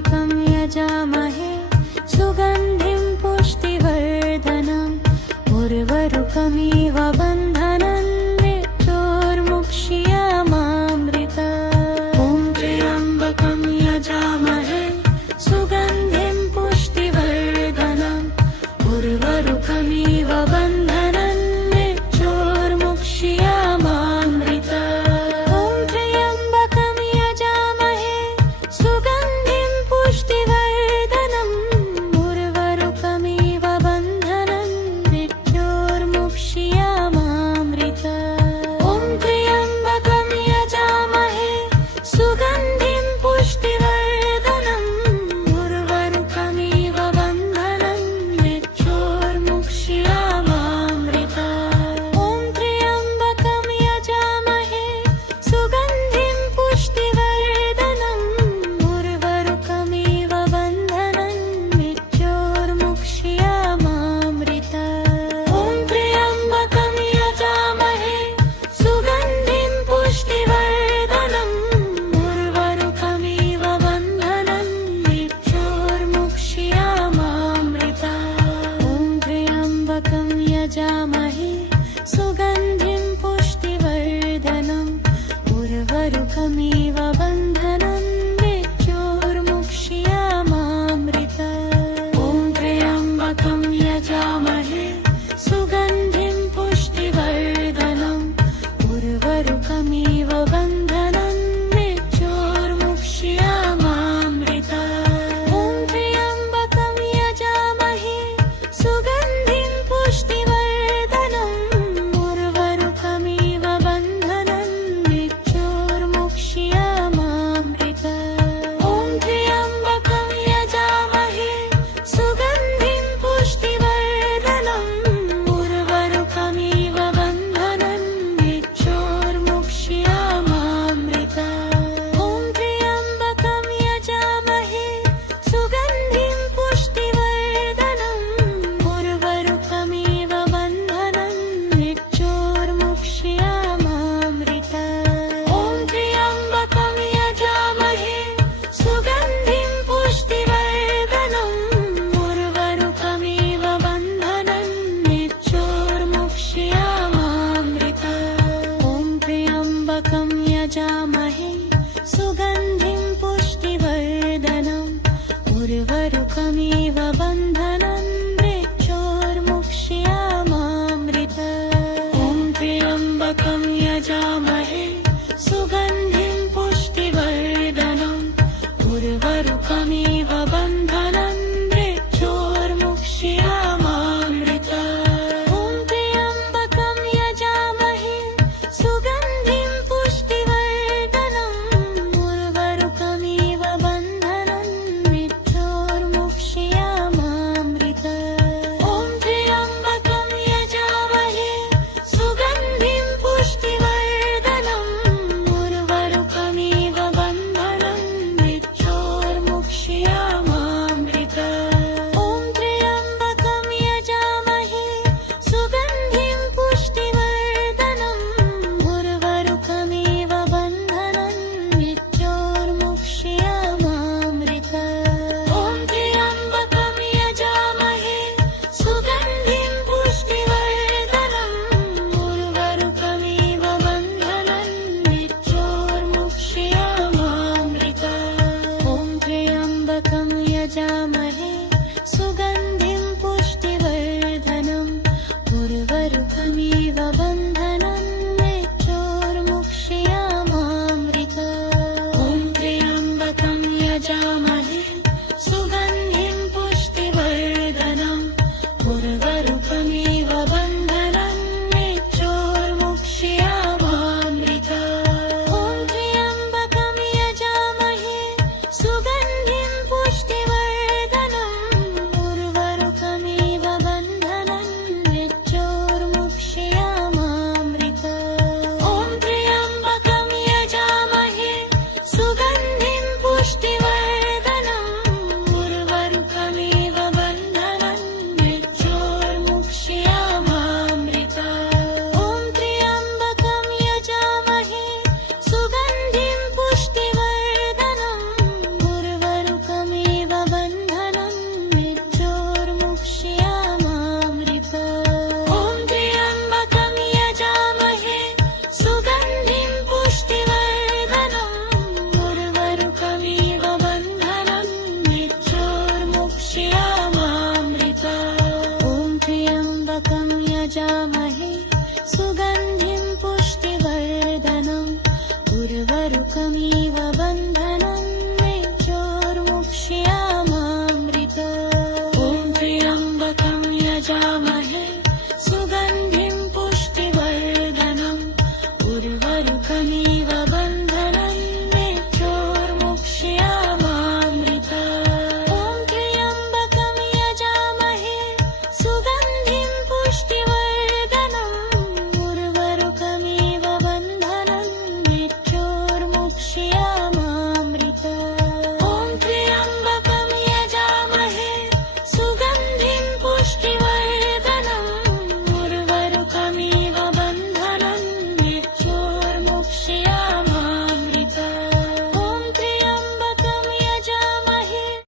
त्र्यम्बकं यजामहे सुगन्धिं पुष्टिवर्धनम् उर्वारुकमिव बन्धनान् मृत्योर्मुक्ष्यमामृतात्। ॐ त्र्यम्बकं यजामहे सुगन्धिं पुष्टिवर्धनम् उर्वारुकमिव बन्धनान् मृत्योर्मुक्ष्यमामृतात्। ॐ त्र्यम्बकं यजामहे सुगन्धिं पुष्टिवर्धनम् उर्वारुकमिव बन्धनान् मृत्योर्मुक्ष्यमामृतात्। ॐ त्र्यम्बकं यजामहे सुगन्धिं पुष्टिवर्धनम् उर्वारुकमिव बन्धनान् मृत्योर्मुक्ष्यमामृतात्। ॐ त्र्यम्बकं यजामहे सुगन्धिं पुष्टिवर्धनम् उर्वारुकमिव बन्धनान् मृत्योर्मुक्ष्यमामृतात्। ॐ त्र्यम्बकं यजामहे सुगन्धिं पुष्टिवर्धनम् उर्वारुकमिव बन्धनान् मृत्योर्मुक्ष्यमामृतात्। ॐ त्र्यम्बकं यजामहे सुगन्धिं पुष्टिवर्धनम् उर्वारुकमिव बन्धनान् मृत्योर्मुक्ष्यमामृतात्। ॐ त्र्यम्बकं यजामहे सुगन्धिं पुष्टिवर्धनम् उर्वारुकमिव बन्धनान् मृत्योर्मुक्ष्यमामृतात्। ॐ त्र्यम्बकं यजामहे सुगन्धिं पुष्टिवर्धनम् उर्वारुकमिव बन्धनान् मृत्योर्मुक्ष्यमामृतात्। ॐ त्र्यम्बकं यजामहे सुगन्धिं पुष्टिवर्धनम् उर्वारुकमिव बन्धनान् मृत्योर्मुक्ष्यमामृतात्। ॐ त्र्यम्बकं यजामहे सुगन्धिं पुष्टिवर्धनम् उर्वारुकमिव बन्धनान् मृत्योर्मुक्ष्यमामृतात्। ॐ त्र्यम्बकं यजामहे सुगन्धिं पुष्टिवर्धनम् उर्वारुकमिव बन्धनान् मृत्योर्मुक्ष्यमामृतात्। ॐ त्र्यम्बकं यजामहे सुगन्धिं पुष्टिवर्धनम् उर्वारुकमिव बन्धनान् मृत्योर्मुक्ष्यमामृतात्। ॐ त्र्यम्बकं यजामहे सुगन्धिं पुष्टिवर्धनम् उर्वारुकमिव बन्धनान् मृत्योर्मुक्ष्यमामृतात्। ॐ त्र्यम्बकं यजामहे सुगन्धिं पुष्टिवर्धनम् उर्वारुकमिव बन्धनान् मृत्योर्मुक्ष्यमामृतात्। ॐ त्र्यम्बकं यजामहे सुगन्धिं पुष्टिवर्धनम् उर्वारुकमिव बन्धनान् मृत्योर्मुक्ष्यमामृतात्। ॐ त्र्यम्बकं यजामहे सुगन्धिं पुष्टिवर्धनम् उर्वारुकमिव बन्धनान् मृत्योर्मुक्ष्यमामृतात्। ॐ त्र्यम्बकं यजामहे सुगन्धिं पुष्टिवर्धनम् उर्वारुकमिव बन्धनान् मृत्योर्मुक्ष्यमामृतात्। ॐ त्र्यम्बकं यजामहे सुगन्धिं